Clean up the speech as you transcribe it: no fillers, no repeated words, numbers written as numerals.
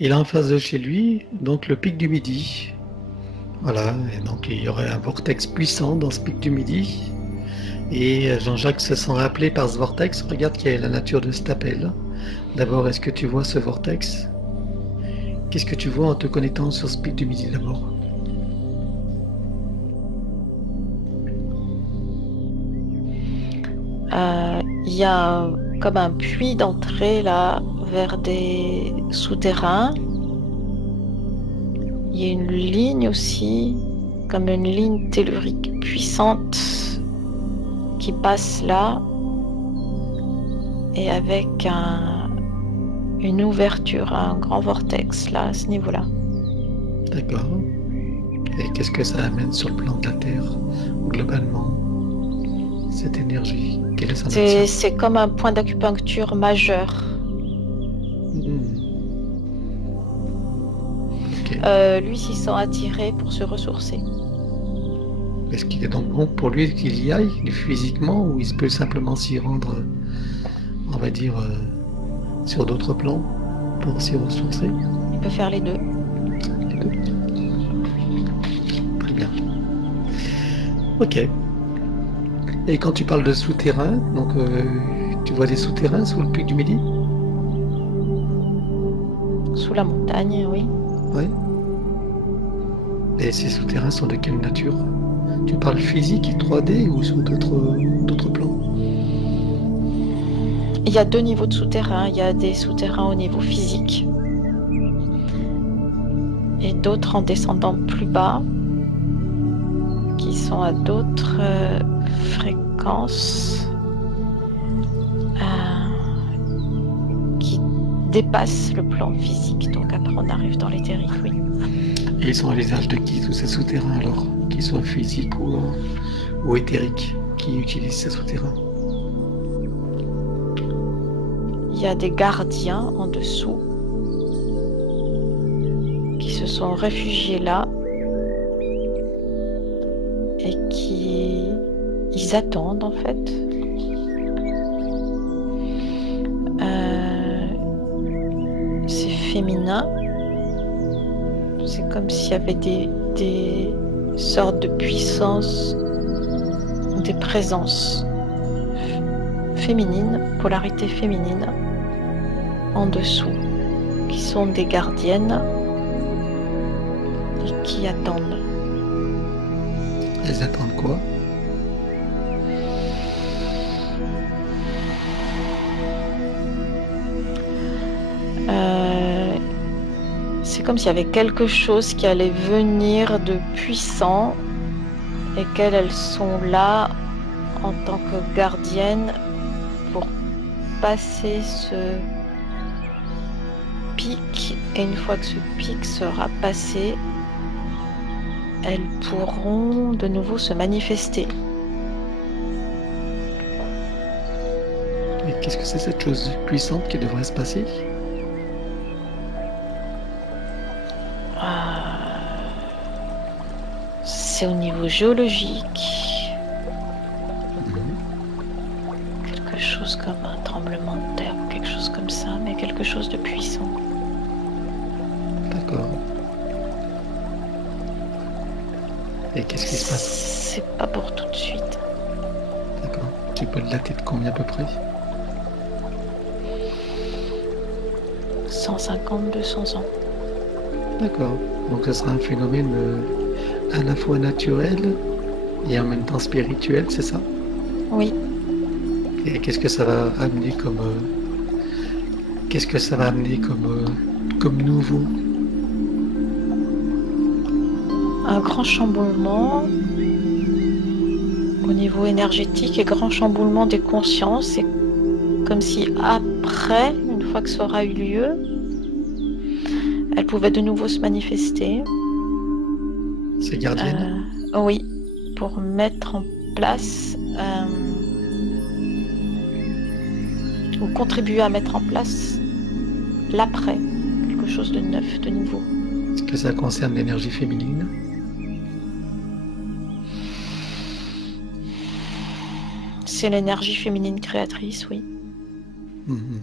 Il a en face de chez lui, donc le pic du Midi. Voilà, et donc il y aurait un vortex puissant dans ce pic du Midi. Et Jean-Jacques se sent rappelé par ce vortex. Regarde quelle est la nature de cet appel. D'abord, est-ce que tu vois ce vortex? Qu'est-ce que tu vois en te connectant sur ce pic du Midi d'abord? Il y a comme un puits d'entrée là vers des souterrains. Il y a une ligne aussi, comme une ligne tellurique puissante qui passe là et avec une ouverture, un grand vortex là à ce niveau-là. D'accord. Et qu'est-ce que ça amène sur le plan de la Terre, globalement, cette énergie? Quelle est son action? C'est comme un point d'acupuncture majeur. Ok. Lui s'y sent attiré pour se ressourcer. Est-ce qu'il est donc bon pour lui qu'il y aille physiquement ou il peut simplement s'y rendre, on va dire, sur d'autres plans pour s'y ressourcer? Il peut faire les deux. Les deux. Très bien. Ok. Et quand tu parles de souterrain, donc tu vois des souterrains sous le pic du Midi? Sous la montagne, oui. Oui. Et ces souterrains sont de quelle nature? Tu parles physique, 3D ou sur d'autres plans? Il y a deux niveaux de souterrains. Il y a des souterrains au niveau physique et d'autres en descendant plus bas qui sont à d'autres fréquences qui dépassent le plan physique. Donc après on arrive dans l'éthérique, oui. Et ils sont à l'usage de qui tous ces souterrains alors? Qu'ils soient physiques ou éthériques, qui utilisent ces souterrains? Il y a des gardiens en dessous qui se sont réfugiés là et ils attendent en fait. C'est féminin. C'est comme s'il y avait des sortes de puissances, des présences féminines, polarité féminine en dessous, qui sont des gardiennes et qui attendent. Elles attendent quoi? C'est comme s'il y avait quelque chose qui allait venir de puissant et qu'elles sont là en tant que gardiennes pour passer ce pic, et une fois que ce pic sera passé, elles pourront de nouveau se manifester. Et qu'est-ce que c'est cette chose puissante qui devrait se passer? C'est au niveau géologique, quelque chose comme un tremblement de terre, quelque chose comme ça, mais quelque chose de puissant. D'accord. Et qu'est-ce qui se passe? C'est pas pour tout de suite. D'accord. Tu peux le dater de combien à peu près? 150, 200 ans. D'accord. Donc ça sera un phénomène à la fois naturel et en même temps spirituel, c'est ça? Oui, Et qu'est-ce que ça va amener comme qu'est-ce que ça va amener comme nouveau? un grand chamboulement au niveau énergétique et grand chamboulement des consciences. C'est comme si après, une fois que ça aura eu lieu, elle pouvait de nouveau se manifester. Ces gardiennes? Oui, pour mettre en place ou contribuer à mettre en place l'après, quelque chose de neuf, de nouveau. Est-ce que ça concerne l'énergie féminine? C'est l'énergie féminine créatrice, oui. Mhm.